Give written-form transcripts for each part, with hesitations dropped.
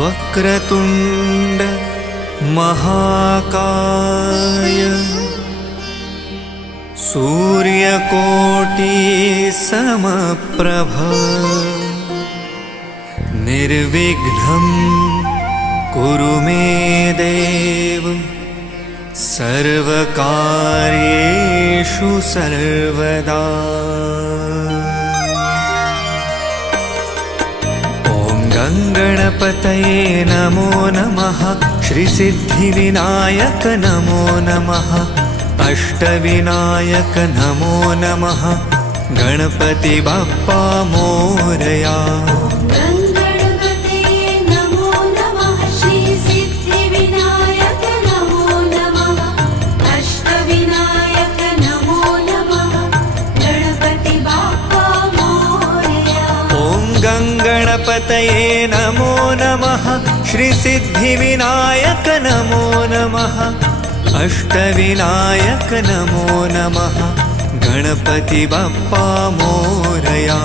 वक्रतुण्ड महाकाय सूर्यकोटि समप्रभ निर्विघ्नं कुरु मे देव सर्वकार्येषु सर्वदा। गणपतये नमो नमः। श्रीसिद्धिविनायक नमो नमः। अष्टविनायक नमो नमः। गणपति बाप्पा मोरया। गणपतये नमो नमः। श्रीसिद्धिविनायक नमो नमः। अष्टविनायक नमो नमः। गणपति बाप्पा मोरया।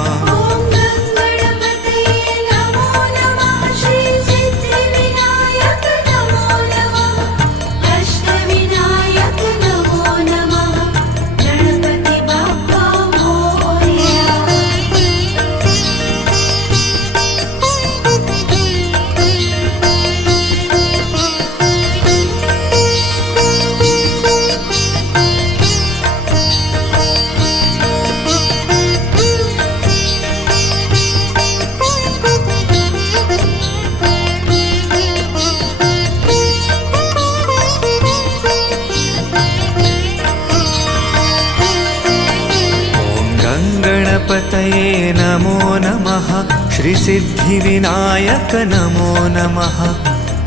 गणपतये नमो नमः। श्रीसिद्धिविनायक नमो नमः।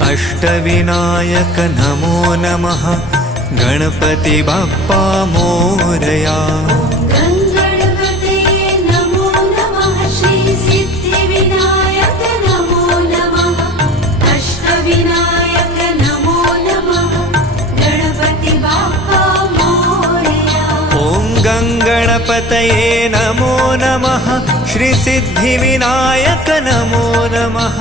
अष्टविनायक नमो नमः। गणपति बाप्पा मोरया। गणपतये नमो नमः। श्रीसिद्धिविनायक नमो नमः।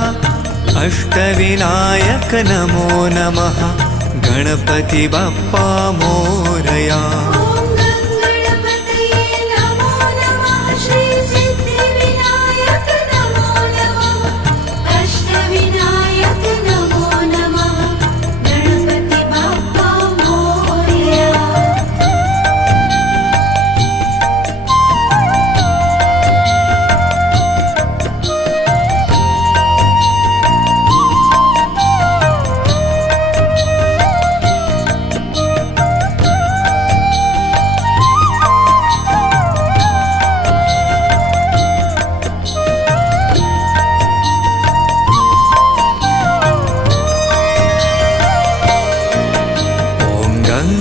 अष्टविनायक नमो नमः। गणपति बाप्पा मोरया।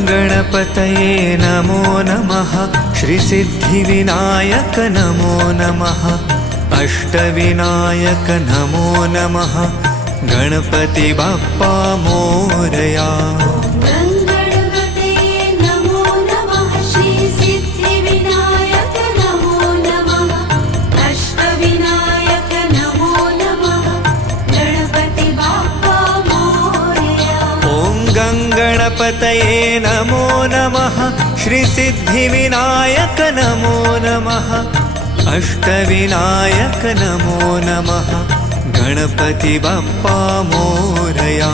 गणपतये नमो नमः। श्रीसिद्धिविनायक नमो नमः। अष्टविनायक नमो नमः। गणपति बाप्पा मोरया। गणपतये नमो नमः। श्रीसिद्धिविनायक नमो नमः। अष्टविनायक नमो नमः। गणपति बाप्पा मोरया।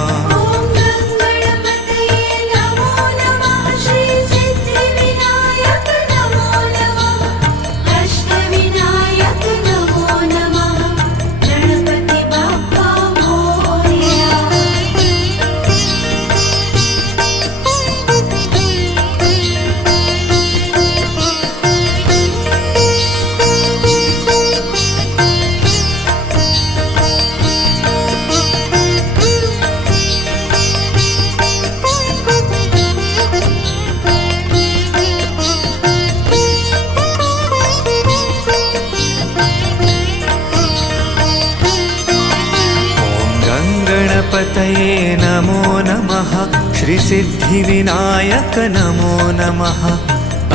गणपतये नमो नमः। श्रीसिद्धिविनायक नमो नमः।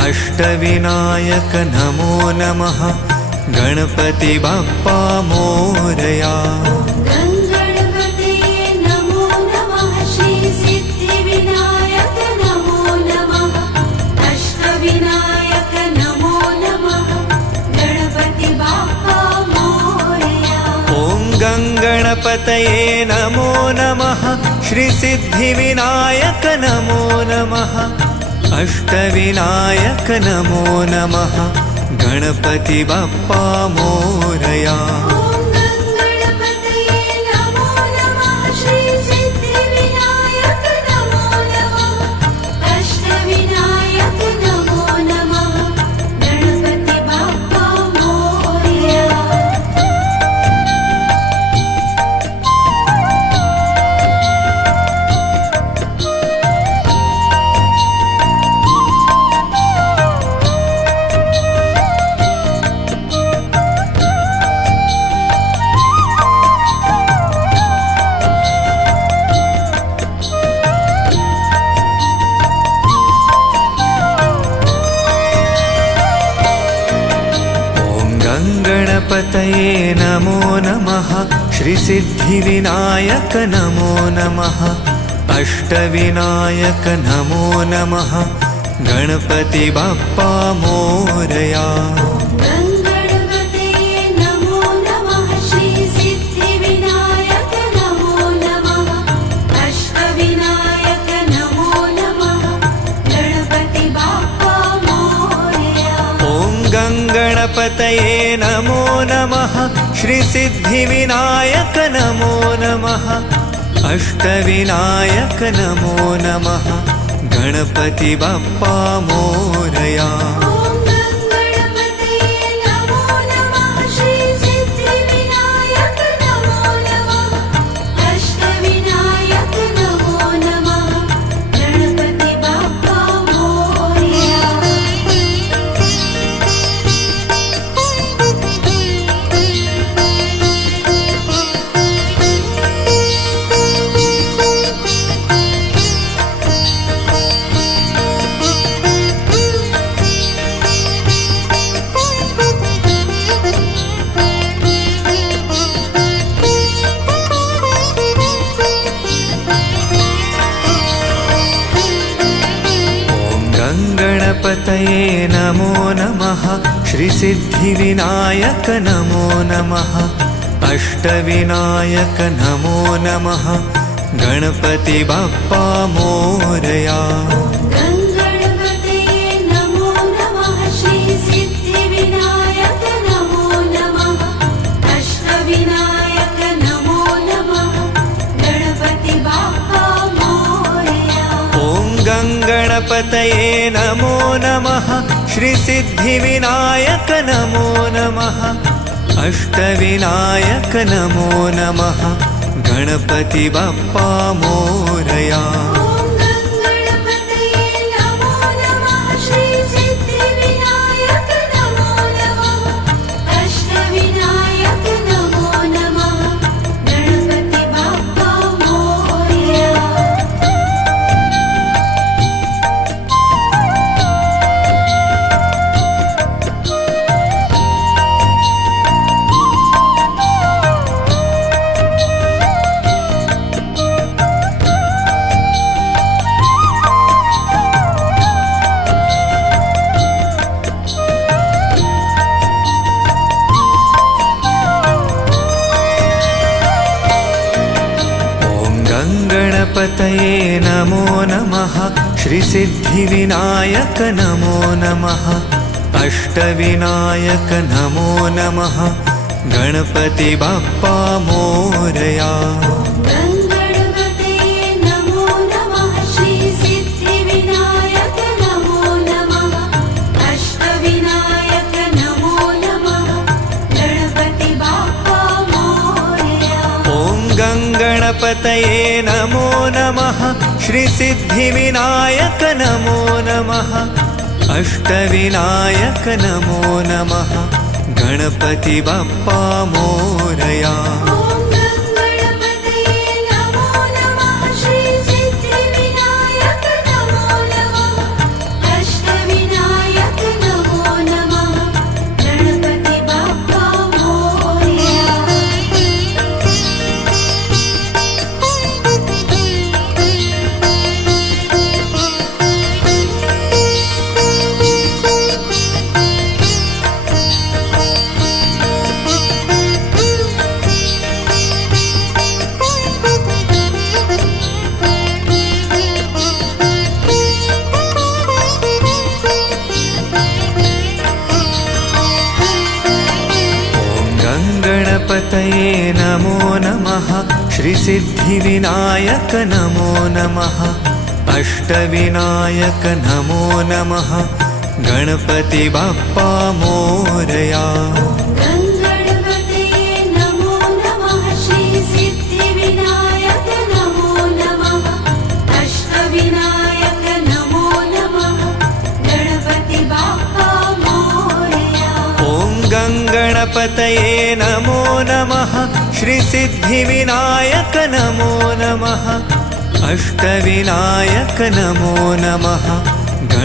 अष्टविनायक नमो नमः। गणपति बाप्पा मोरया। गणपतये गणपतये नमो नमः श्रीसिद्धिविनायक नमो नमः अष्टविनायक नमो नमः गणपति बप्पा मोरया। गणपतये नमो नमः श्रीसिद्धिविनायक नमो नमः अष्टविनायक नमो नमः गणपति बप्पा मोरया। गणपतये नमो नमः श्रीसिद्धिविनायक नमो नमः अष्टविनायक नमो नमः गणपति बप्पा मोरया। गणपतये नमो नमः श्रीसिद्धिविनायक नमो नमः अष्टविनायक नमो नमः गणपति बप्पा मोरया। गणपतये नमो नमः श्रीसिद्धिविनायक नमो नमः अष्टविनायक नमो नमः गणपति बप्पा मोरया। गणपतये नमो नमः श्रीसिद्धिविनायक नमो नमः अष्टविनायक नमो नमः गणपति बप्पा मोरया। गणपतये नमो नमः श्रीसिद्धिविनायक नमो नमः अष्टविनायक नमो नमः गणपति बप्पा मोरया। गणपतये नमो नमः श्रीसिद्धिविनायक नमो नमः अष्टविनायक नमो नमः गणपति बाप्पा मोरया। गणपतये नमो नमः श्रीसिद्धिविनायक नमो नमः अष्टविनायक नमो नमः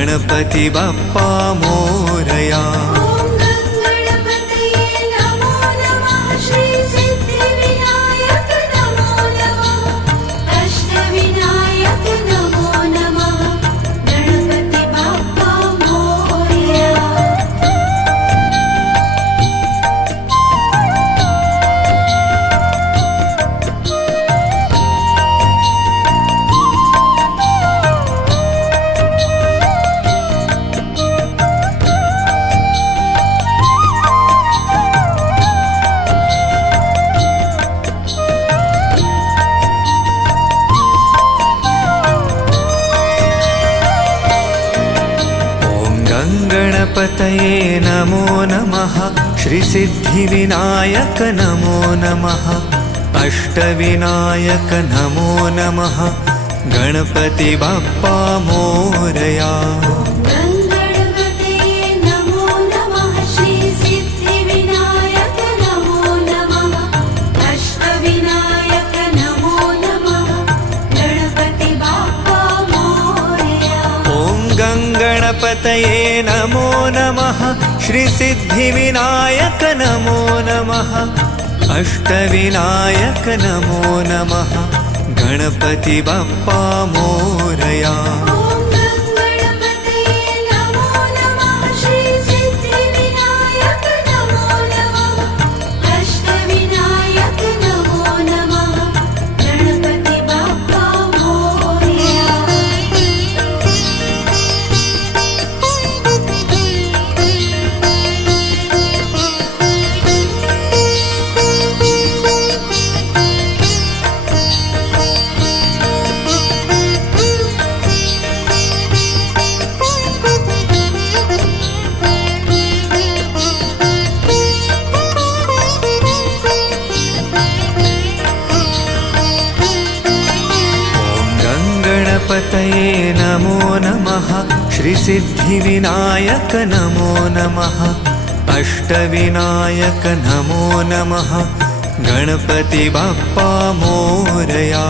गणपति बाप्पा मोरया। गणपतये नमो नमः श्रीसिद्धिविनायक नमो नमः अष्टविनायक नमो नमः गणपति बाप्पा मोरया। गणपतये नमो नमः श्रीसिद्धिविनायक नमो नमः अष्टविनायक नमो नमः गणपति बाप्पा मोरया। गणपतये नमो नमः श्रीसिद्धिविनायक नमो नमः अष्टविनायक नमो नमः गणपति बाप्पा मोरया।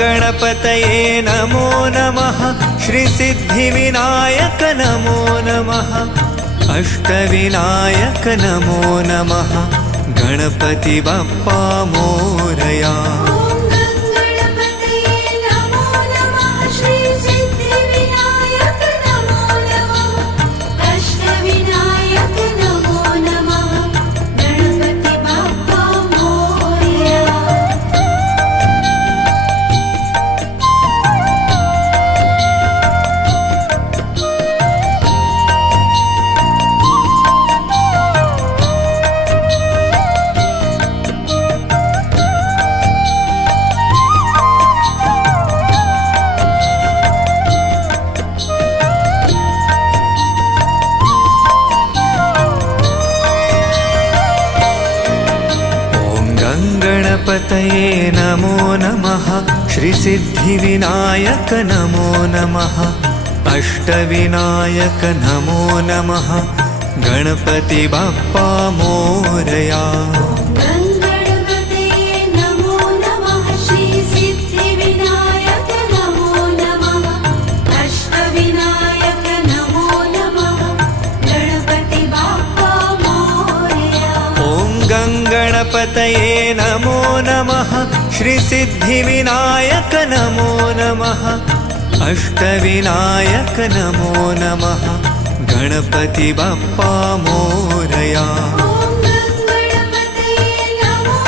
गणपतये नमो नमः श्रीसिद्धिविनायक नमो नमः अष्टविनायक नमो नमः गणपति बाप्पा मोरया। गणपतये नमो नमः श्रीसिद्धिविनायक नमो नमः अष्टविनायक नमो नमः गणपति बाप्पा मोरया। गणपतये नमो नमः श्रीसिद्धिविनायक नमो नमः अष्टविनायक नमो नमः गणपति बाप्पा मोरया। गणपतये नमो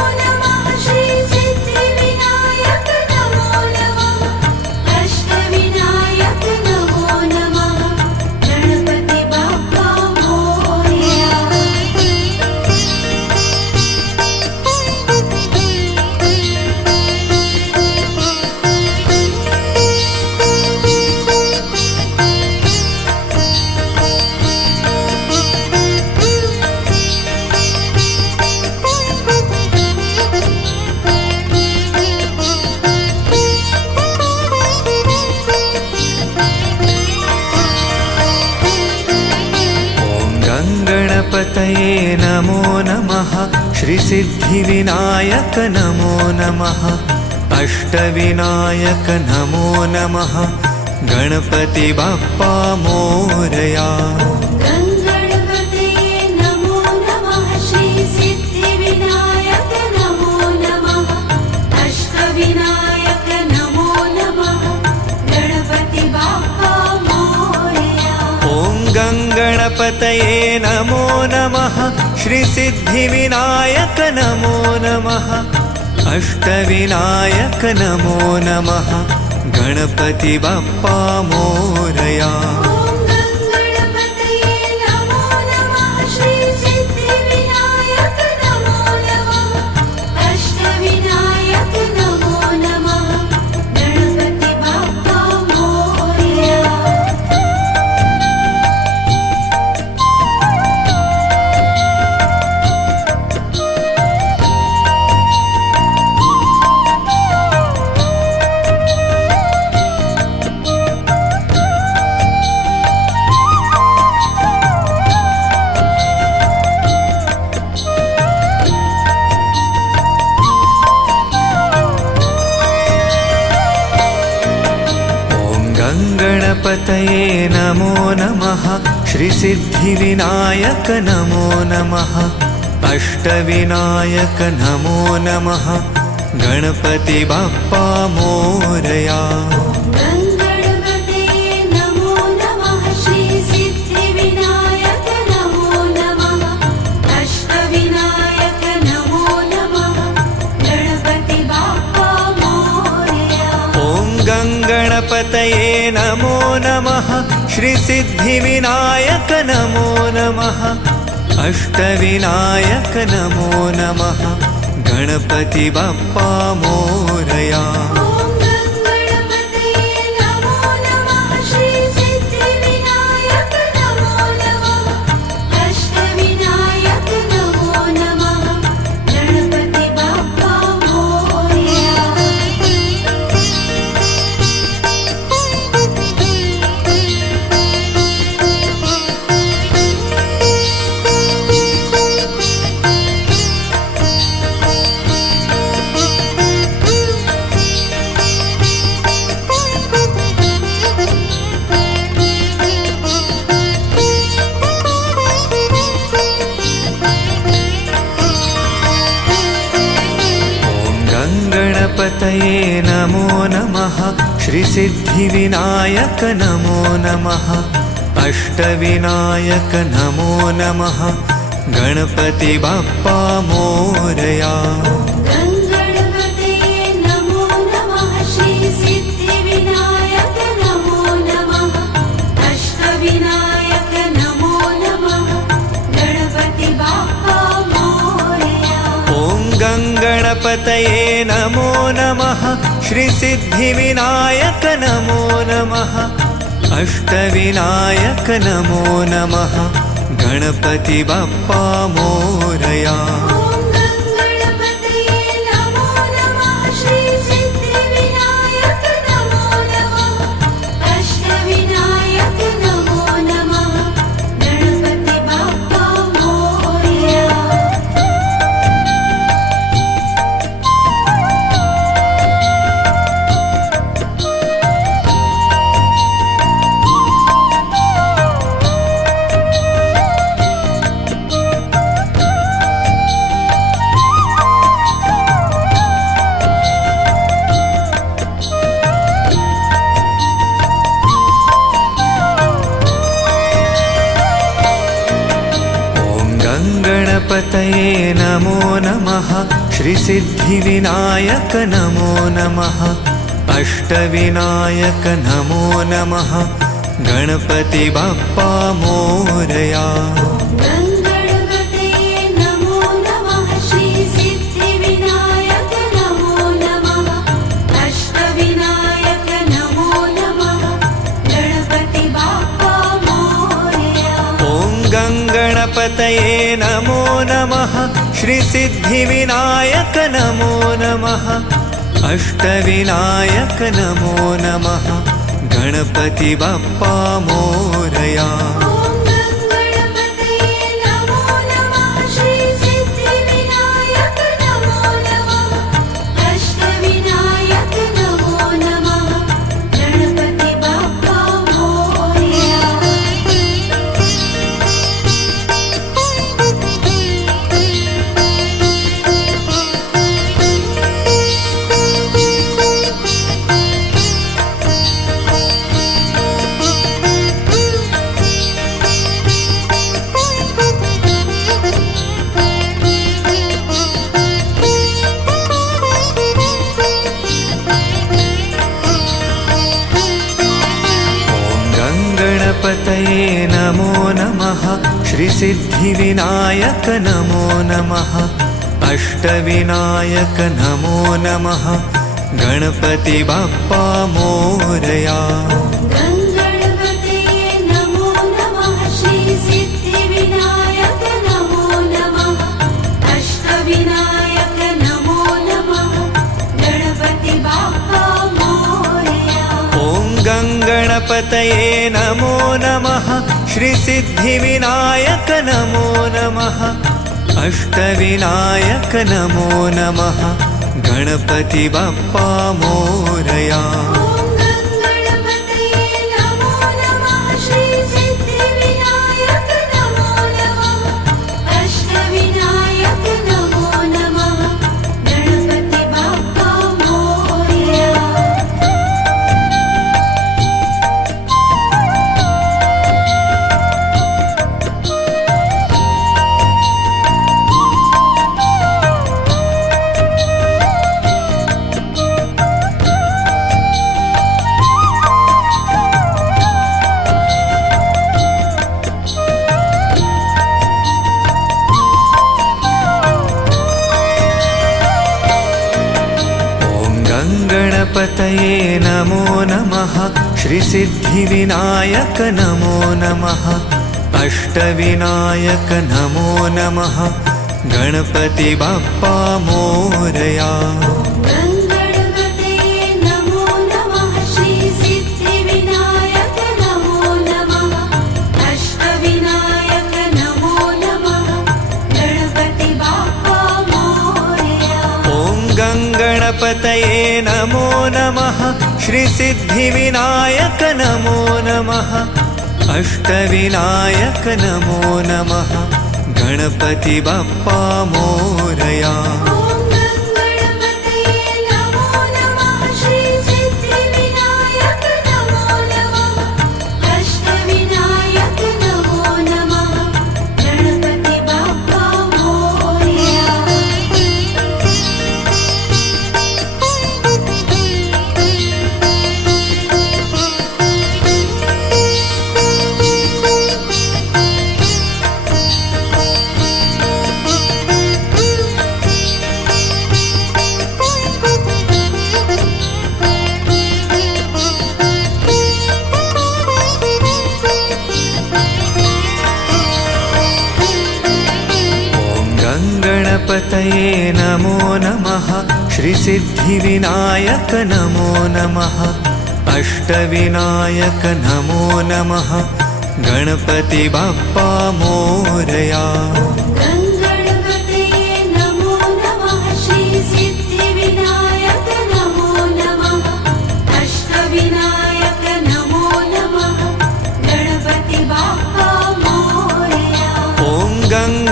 श्रीसिद्धिविनायक नमो नमः अष्टविनायक नमो नमः गणपति बाप्पा मोरया गणपतये नमो नमः श्रीसिद्धिविनायक नमो नमः अष्टविनायक नमो नमः गणपति बाप्पा मोरया गणपतये नमो नमः श्रीसिद्धिविनायक नमो नमः अष्टविनायक नमो नमः गणपति बाप्पा मोरया गणपतये नमो नमः श्रीसिद्धिविनायक नमो नमः अष्टविनायक नमो नमः गणपति बाप्पा मोरया गणपतये नमो नमः श्रीसिद्धिविनायक नमो नमः अष्टविनायक नमो नमः गणपति बाप्पा मोरया गणपतये नमो नमः श्रीसिद्धिविनायक नमो नमः अष्टविनायक नमो नमः गणपति बाप्पा मोरया गणपतये नमो नमः श्रीसिद्धिविनायक नमो नमः अष्टविनायक नमो नमः गणपति बाप्पा मोरया गणपतये नमो नमः श्रीसिद्धिविनायक नमो नमः अष्टविनायक नमो नमः गणपति बाप्पा मोरया श्रीसिद्धिविनायक नमो नमः अष्टविनायक नमो नमः गणपति बाप्पा मोरया गणपतये नमो नमः श्रीसिद्धिविनायक नमो नमः अष्टविनायक नमो नमः गणपति बाप्पा मोरया गणपतये नमो नमः श्रीसिद्धिविनायक नमो नमः अष्टविनायक नमो नमः गणपति बाप्पा मोरया गणपतये नमो नमः श्रीसिद्धिविनायक नमो नमः अष्टविनायक नमो नमः गणपति बाप्पा मोरया गणपतये नमो नमः श्रीसिद्धिविनायक नमो नमः अष्टविनायक नमो नमः गणपति बाप्पा मोरया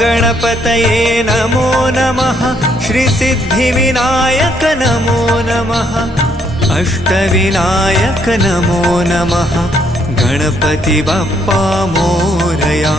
गणपतये नमो नमः श्रीसिद्धिविनायक नमो नमः अष्टविनायक नमो नमः गणपति बाप्पा मोरया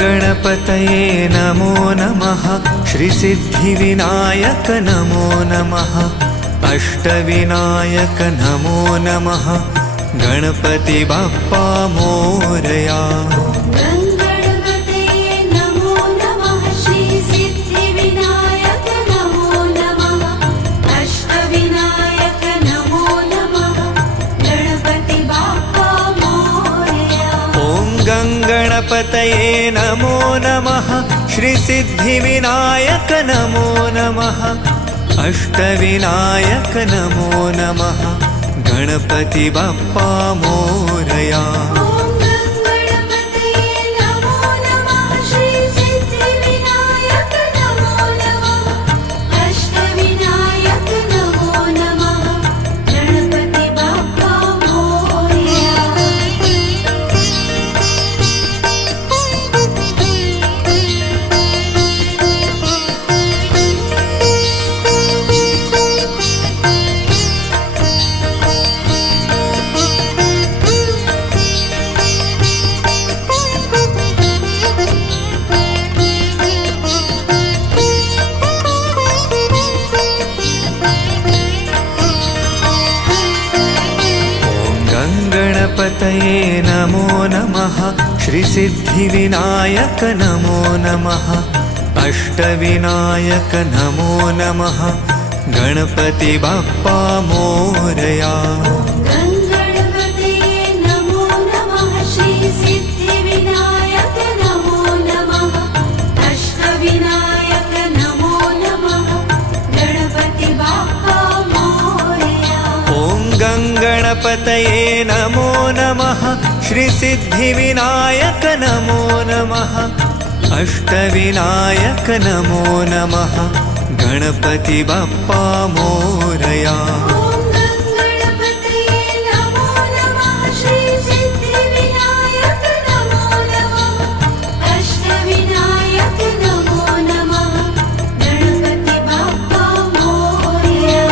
गणपतये नमो नमः श्रीसिद्धिविनायक नमो नमः अष्टविनायक नमो नमः गणपति बाप्पा मोरया गणपतये नमो नमः श्रीसिद्धिविनायक नमो नमः अष्टविनायक नमो नमः गणपति बाप्पा मोरया गणपतये नमो नमः श्रीसिद्धिविनायक गङ्गणपतये नमो नमः श्रीसिद्धिविनायक नमो नमः अष्टविनायक नमो नमः गणपति बाप्पा मोरया। गङ्गणपतये नमो नमः श्रीसिद्धिविनायक नमो नमः अष्टविनायक नमो नमः गणपति बाप्पा मोरया। ॐ गङ्गणपतये नमो नमः श्रीसिद्धिविनायक नमो नमः अष्टविनायक नमो नमः गणपति बाप्पा मोरया। गङ्गणपतये नमो नमः श्रीसिद्धिविनायक नमो नमः अष्टविनायक नमो नमः गणपति बाप्पा मोरया।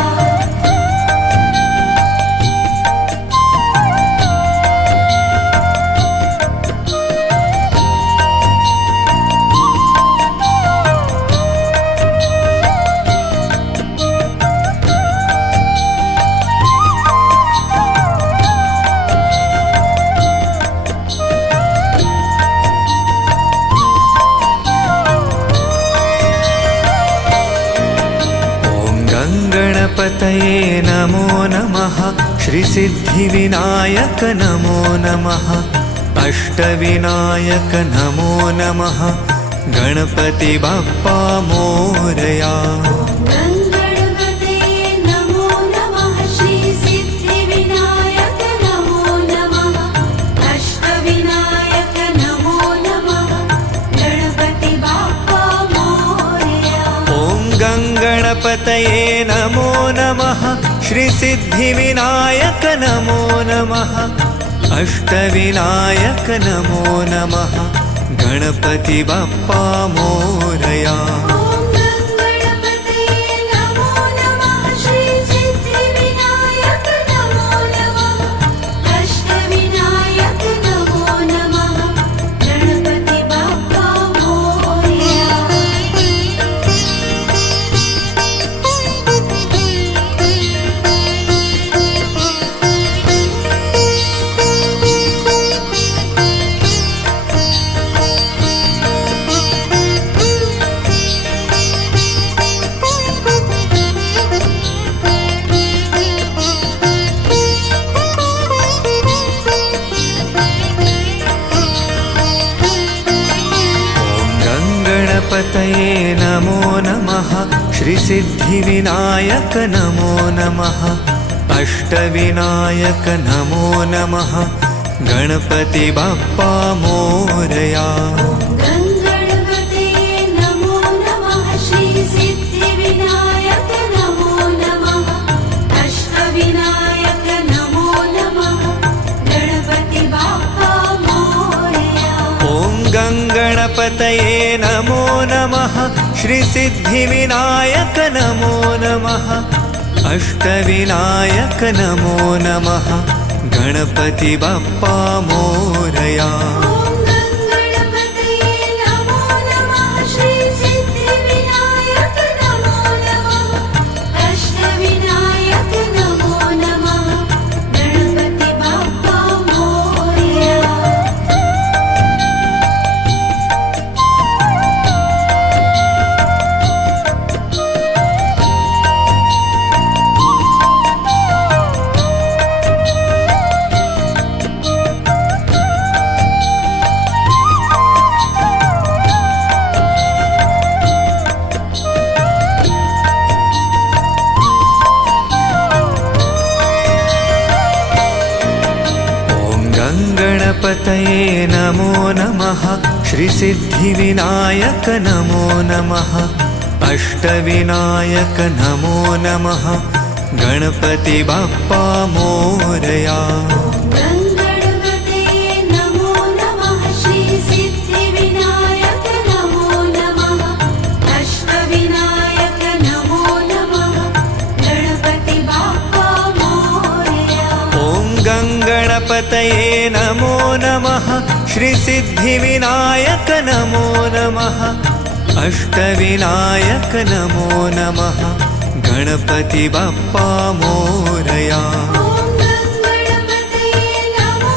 गणपतये नमो नमः श्रीसिद्धिविनायक नमो नमः अष्टविनायक नमो नमः गणपति बाप्पा मोरया। गङ्गणपतये नमो नमः श्रीसिद्धिविनायक नमो नमः अष्टविनायक नमो नमः गणपति बाप्पा मोरया। ॐ गङ्गणपतये नमो नमः श्रीसिद्धिविनायक नमो नमः अष्टविनायक नमो नमः गणपति बाप्पा मोरया। गङ्गणपतये नमो नमः श्रीसिद्धिविनायक नमो नमः अष्टविनायक नमो नमः गणपति बाप्पा मोरया। गणपतये नमो नमः श्रीसिद्धिविनायक नमो नमः अष्टविनायक नमो नमः गणपति बाप्पा मोरया। गङ्गणपतये नमो नमः श्रीसिद्धिविनायक नमो नमः अष्टविनायक नमो नमः गणपति बाप्पा मोरया। ॐ गङ्गणपतये नमो नमः श्रीसिद्धिविनायक नमो नमः अष्टविनायक नमो नमः गणपति बाप्पा मोरया। गङ्गणपतये नमो नमः श्रीसिद्धिविनायक नमो नमः अष्टविनायक नमो नमः गणपति बाप्पा मोरया। गणपतये नमो नमः श्रीसिद्धिविनायक नमो नमः अष्टविनायक नमो नमः गणपति बाप्पा मोरया। गङ्गणपतये नमो नमः श्रीसिद्धिविनायक नमो नमः अष्टविनायक नमो नमः गणपति बाप्पा मोरया। ॐ गङ्गणपतये नमो नमः श्रीसिद्धिविनायक नमो नमः अष्टविनायक नमो नमः गणपति बाप्पा मोरया। गङ्गणपतये नमो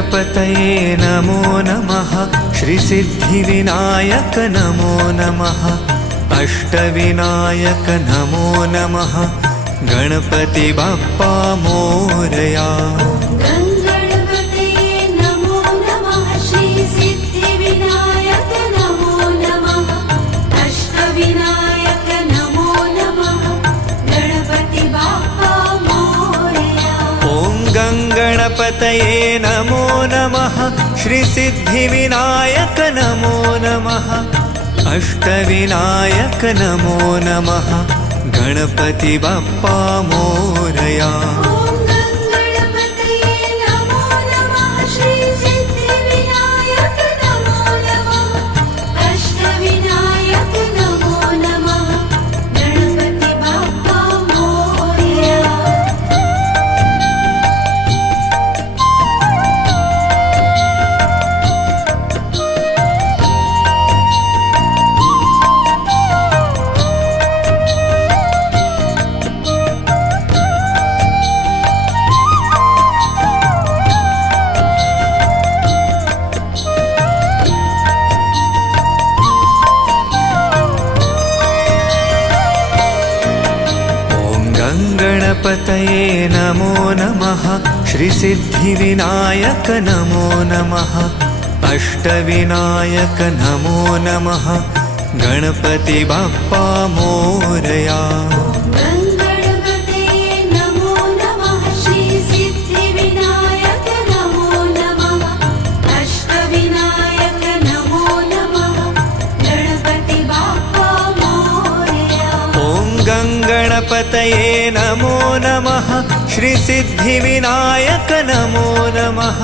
गणपतये नमो नमः श्रीसिद्धिविनायक नमो नमः अष्टविनायक नमो नमः गणपति बाप्पा मोरया। गणपतये नमो नमः श्री सिद्धिविनायक नमो नमः अष्टविनायक नमो नमः गणपति बाप्पा मोरया। ॐ गणपतये नमो नमः श्रीसिद्धिविनायक नमो नमः अष्टविनायक नमो नमः गणपति बाप्पा मोरया। गणपतये नमो नमः श्री सिद्धिविनायक नमो नमः अष्टविनायक नमो नमः गणपति बाप्पा मोरया। गणपतये नमो नमः श्रीसिद्धिविनायक नमो नमः अष्टविनायक नमो नमः गणपति बाप्पा मोरया। गणपतये नमो नमः श्री सिद्धिविनायक नमो नमः अष्टविनायक नमो नमः गणपति बाप्पा मोरया। ॐ गणपतये नमो नमः श्रीसिद्धिविनायक नमो नमः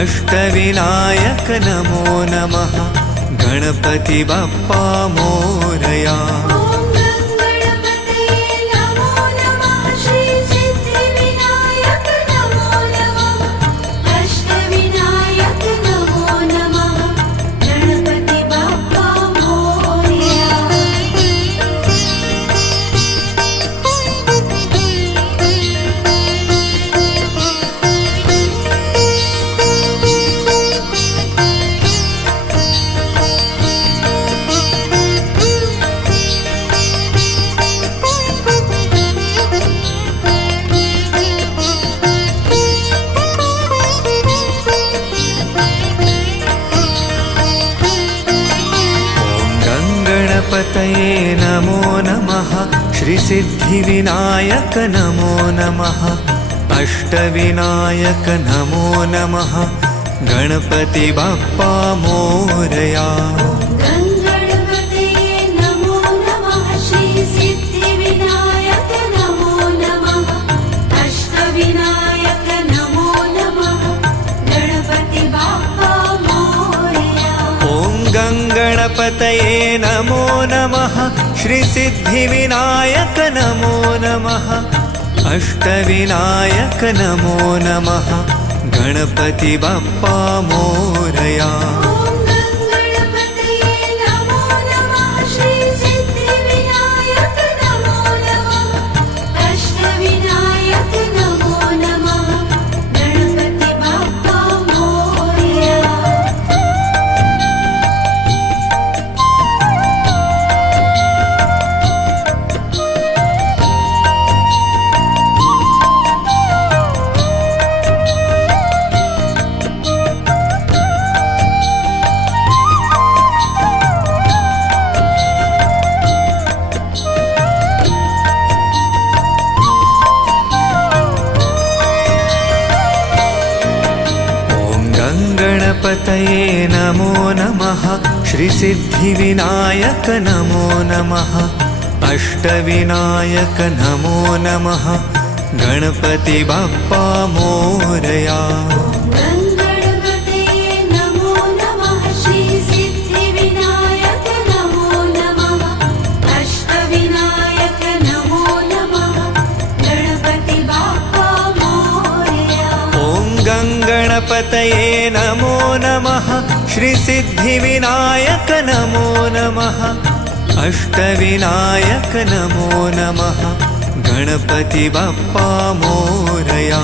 अष्टविनायक नमो नमः गणपति बाप्पा मोरया। गणपतये नमो नमः श्री सिद्धिविनायक नमो नमः अष्टविनायक नमो नमः गणपति बाप्पा मोरया। गणपतये नमो नमः श्रीसिद्धिविनायक नमो नमः अष्टविनायक नमो नमः गणपति बाप्पा मोरया। गणपतये नमो नमः श्री सिद्धिविनायक नमो नमः अष्टविनायक नमो नमः गणपति बाप्पा मोरया। ॐ गणपतये नमो नमः श्रीसिद्धिविनायक नमो नमः अष्टविनायक नमो नमः गणपति बाप्पा मोरया। गणपतये नमो नमः श्री सिद्धिविनायक नमो नमः अष्टविनायक नमो नमः गणपति बाप्पा मोरया। गणपतये नमो नमः श्रीसिद्धिविनायक नमो नमः अष्टविनायक नमो नमः गणपति बाप्पा मोरया। गणपतये नमो नमः श्री सिद्धिविनायक नमो नमः अष्टविनायक नमो नमः गणपति बाप्पा मोरया। ॐ गणपतये नमो नमः श्रीसिद्धिविनायक नमो नमः अष्टविनायक नमो नमः गणपति बाप्पा मोरया।